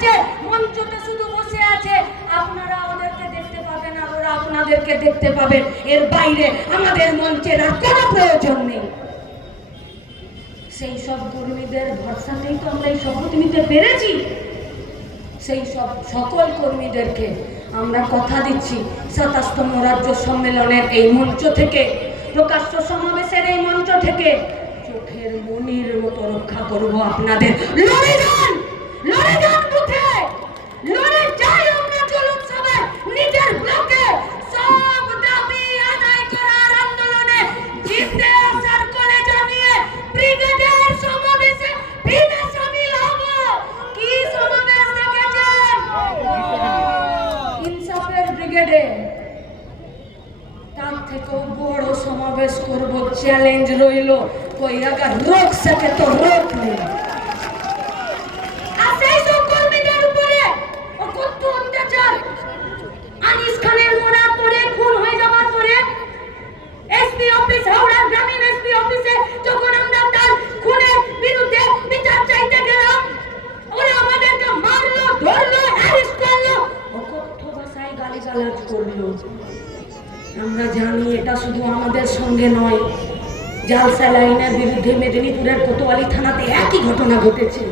এসেছে মঞ্চতে শুধু বসে আছে। আপনারা ওদেরকে দেখতে পাবেন আর ওরা আপনাদেরকে দেখতে পাবেন। এর বাইরে আমাদের মঞ্চের আর কোনো প্রয়োজন নেই। সেই সব কর্মীদের ভরসাতেই তো আমরা এই শপথ নিতে পেরেছি। সেই সব সকল কর্মীদেরকে আমরা কথা দিচ্ছি সাতাশতম রাজ্য সম্মেলনের এই মঞ্চ থেকে, প্রকাশ্য সমাবেশের এই মঞ্চ থেকে। চোখের মনির মতো রক্ষা করব আপনাদের। লড়ে যান! লড়ে যান! ব্রিগেডে তার থেকেও বড় সমাবেশ করব চ্যালেঞ্জ রইল কই আগার রোক সকে তো রোক নেই। এসপি অফিস হাওড়া গ্রামীণ এসপি অফিসে যখন আমরা তার খুনের বিরুদ্ধে বিচার চাইতে গেলাম ওরা আমাদেরকে মারলো ধরলো অ্যারেস্ট করল ও করল। আমরা জানি এটা শুধু আমাদের সঙ্গে নয় জালসা লাইনের বিরুদ্ধে মেদিনীপুরের কোতোয়ালি থানাতে একই ঘটনা ঘটেছে।